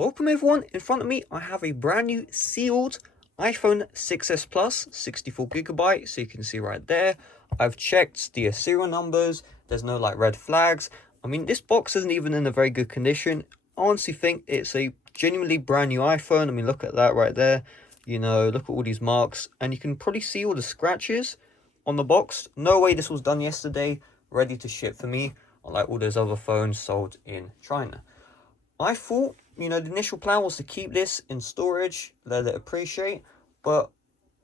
Welcome everyone, in front of me I have a brand new sealed iPhone 6s Plus 64GB, so you can see right there. I've checked the serial numbers, there's no like red flags. I mean, this box isn't even in a very good condition. I honestly think it's a genuinely brand new iPhone. I mean, look at that right there. You know, look at all these marks, and you can probably see all the scratches on the box. No way this was done yesterday, ready to ship for me, unlike all those other phones sold in China. I thought, you know, the initial plan was to keep this in storage, let it appreciate, but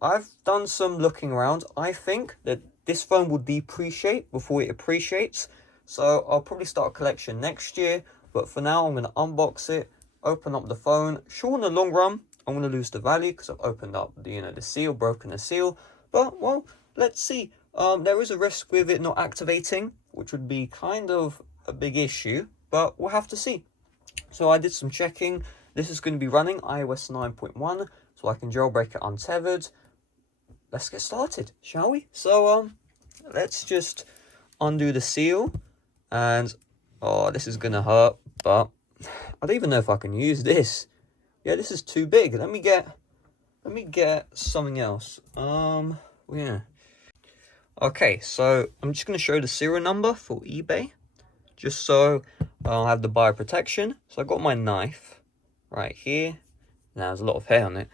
I've done some looking around. I think that this phone will depreciate before it appreciates, so I'll probably start a collection next year, but for now I'm going to unbox it, open up the phone. Sure, in the long run, I'm going to lose the value because I've opened up the, the seal, broken the seal, but, well, let's see. There is a risk with it not activating, which would be kind of a big issue, but we'll have to see. So I did some checking. This is going to be running iOS 9.1, so I can jailbreak it untethered. Let's get started, shall we? So, let's just undo the seal. And, oh, this is going to hurt, but I don't even know if I can use this. Yeah, this is too big. Let me get something else. Yeah. Okay, so I'm just going to show the serial number for eBay, just so I'll have the buyer protection. So I got my knife right here. Now there's a lot of hair on it,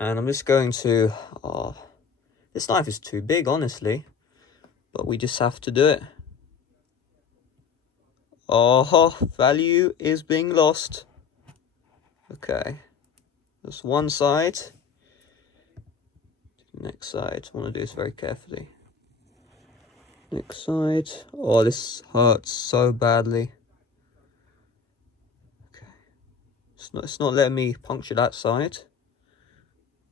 and I'm just going to, this knife is too big, honestly, but we just have to do it. Oh, value is being lost. Okay, that's one side. Next side, I want to do this very carefully. Next side. Oh, this hurts so badly. Okay, it's not letting me puncture that side.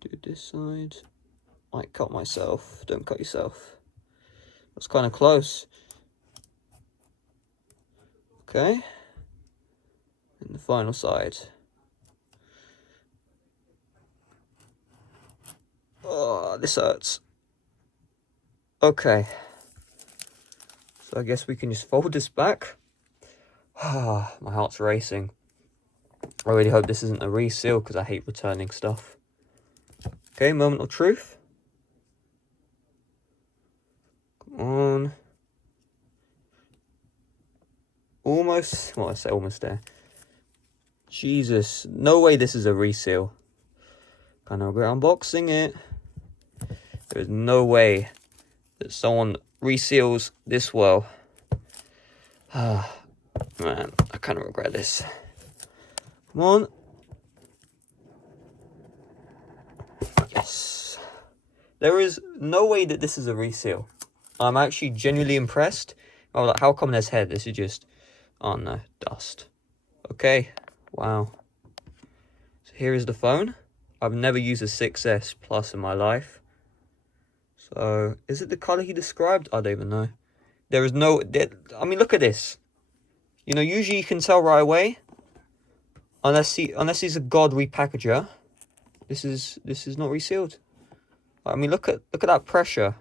Do this side. Might cut myself. Don't cut yourself. That's kind of close. Okay. And the final side. Oh, this hurts. Okay. So I guess we can just fold this back. Ah, my heart's racing. I really hope this isn't a reseal because I hate returning stuff. Okay, moment of truth. Come on. Almost. Well, I say almost there. Jesus. No way this is a reseal. Kind of regret unboxing it. There's no way that someone reseals this well. Ah, man. I kind of regret this. Come on. Yes. There is no way that this is a reseal. I'm actually genuinely impressed. Oh, like, how come there's hair? This is just, oh no, dust. Okay, wow. So here is the phone. I've never used a 6s Plus in my life. So, is it the color he described? I don't even know. There is no, I mean, look at this. You know, usually you can tell right away. Unless he's a god repackager. This is not resealed. I mean, look at that pressure.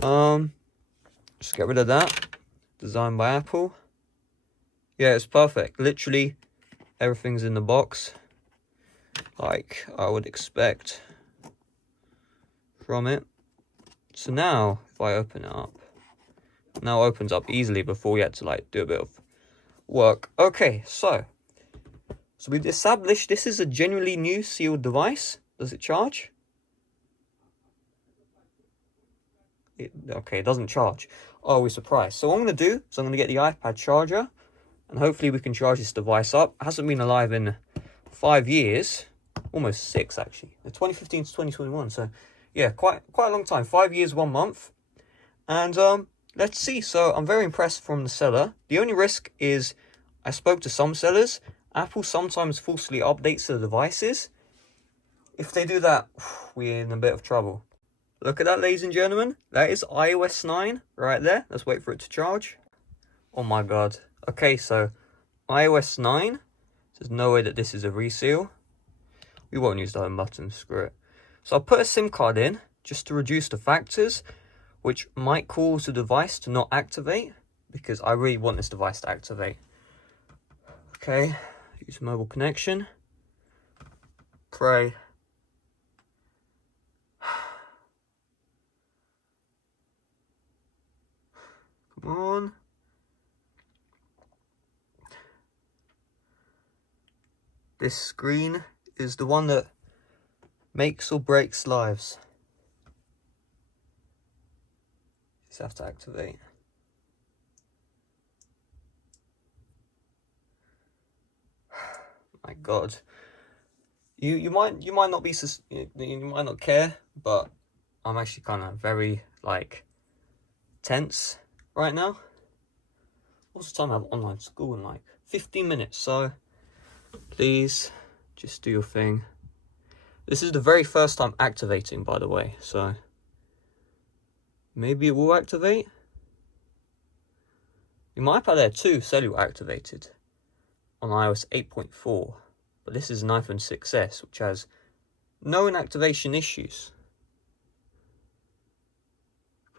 Just get rid of that. Designed by Apple. Yeah, it's perfect. Literally, everything's in the box, like I would expect from it. So now, if I open it up, now it opens up easily. Before we had to like do a bit of work. Okay, so we've established this is a genuinely new sealed device. Does it charge? Okay, it doesn't charge. Oh, we're surprised. So what I'm going to do is I'm going to get the iPad charger, and hopefully we can charge this device up. It hasn't been alive in 5 years, almost 6 actually. 2015 to 2021. So yeah, quite a long time. 5 years, 1 month, and let's see. So I'm very impressed from the seller. The only risk is I spoke to some sellers. Apple sometimes falsely updates the devices. If they do that, we're in a bit of trouble. Look at that, ladies and gentlemen. That is iOS 9 right there. Let's wait for it to charge. Oh my god. Okay, so iOS 9. There's no way that this is a reseal. We won't use the home button, screw it. So I'll put a SIM card in just to reduce the factors which might cause the device to not activate, because I really want this device to activate. Okay, Use mobile connection. Pray. Come on. This screen is the one that makes or breaks lives. Just have to activate. My God. You might not be you might not care, but I'm actually kind of very like tense right now. What's the time I have online school in like 15 minutes? So please just do your thing. This is the very first time activating, by the way, so maybe it will activate. In my iPad Air 2 cellular activated on iOS 8.4, but this is an iPhone 6s, which has no inactivation issues.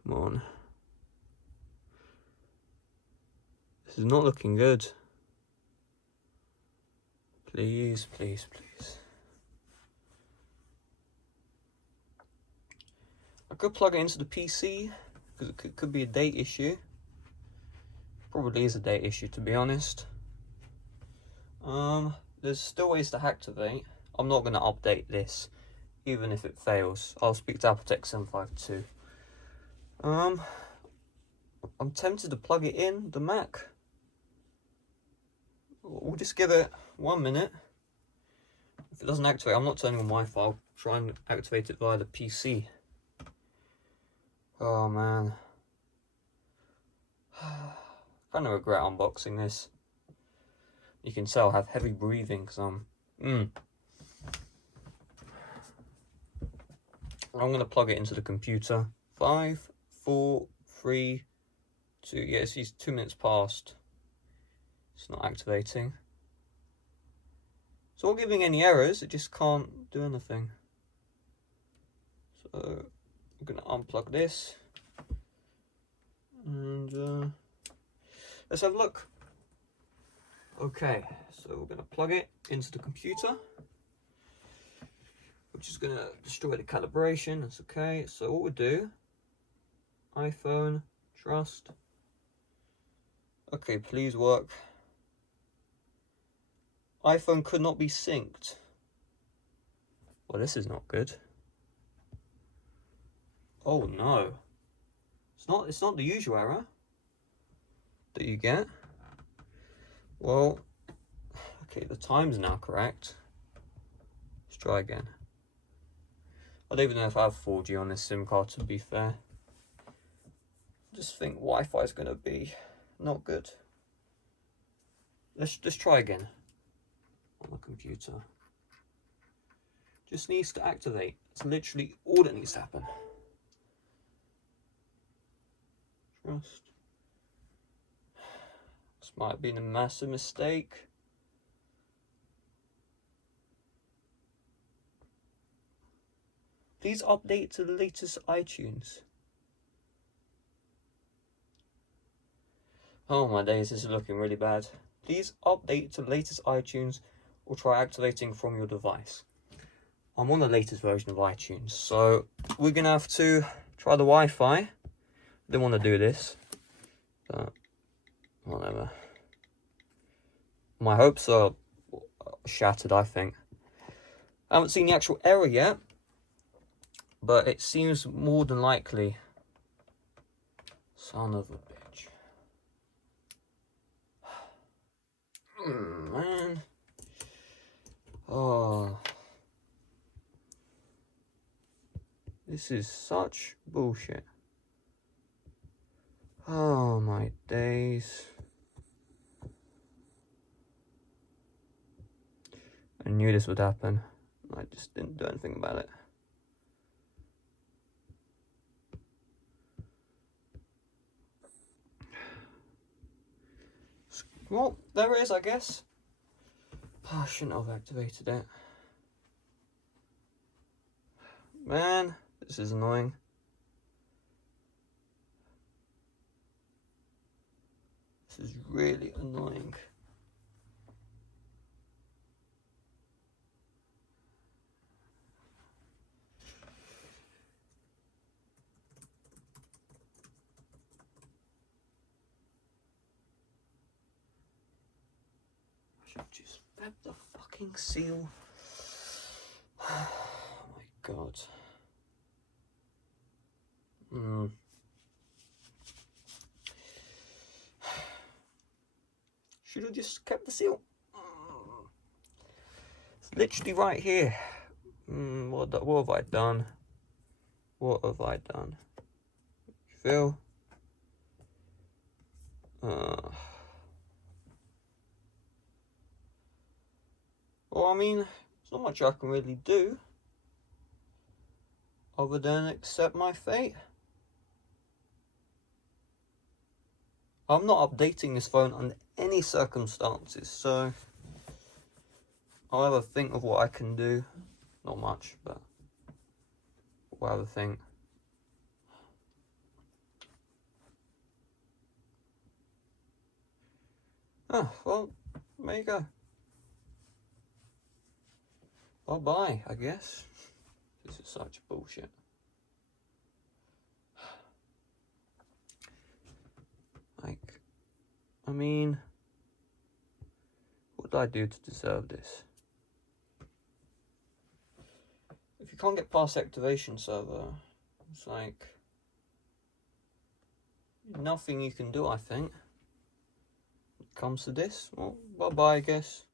Come on. This is not looking good. Please, please, please. I could plug it into the PC, because it could be a date issue. Probably is a date issue, to be honest. There's still ways to activate. I'm not going to update this, even if it fails. I'll speak to Apple Tech 752. I'm tempted to plug it in the Mac. We'll just give it 1 minute. If it doesn't activate, I'm not turning on Wi-Fi. I'll try and activate it via the PC. Oh man. Kind of regret unboxing this. You can tell I have heavy breathing because I'm going to plug it into the computer. 5, 4, 3, 2. Yeah, it's 2 minutes past. It's not activating. It's not giving any errors, it just can't do anything. So I'm going to unplug this. And let's have a look. Okay, so we're going to plug it into the computer, which is going to destroy the calibration. That's okay. So what we'll do, iPhone, trust. Okay, please work. iPhone could not be synced. Well, this is not good. Oh no. It's not the usual error that you get. Well, okay, the time's now correct. Let's try again. I don't even know if I have 4G on this SIM card, to be fair. I just think Wi-Fi is going to be not good. Let's just try again on the computer. Just needs to activate. It's literally all that needs to happen. Trust. This might have been a massive mistake. Please update to the latest iTunes. Oh my days, this is looking really bad. Please update to the latest iTunes or try activating from your device. I'm on the latest version of iTunes, so we're going to have to try the Wi-Fi. I didn't want to do this, but whatever. My hopes are shattered, I think. I haven't seen the actual error yet, but it seems more than likely. Son of a bitch. Man. Oh. This is such bullshit. Oh my days. I knew this would happen. I just didn't do anything about it. Well, there it is, I guess. Oh, I shouldn't have activated it. Man, this is annoying. This is really annoying. Just grab the fucking seal. Oh my god. Should have just kept the seal. It's literally right here. What have I done? What have I done? Feel? Well, I mean, there's not much I can really do other than accept my fate. I'm not updating this phone under any circumstances, so I'll have a think of what I can do. Not much, but we'll have a think. Oh, well, there you go. Bye-bye, I guess. This is such bullshit. Like, I mean, what did I do to deserve this? If you can't get past activation server, it's like nothing you can do, I think. When it comes to this, well, bye-bye, I guess.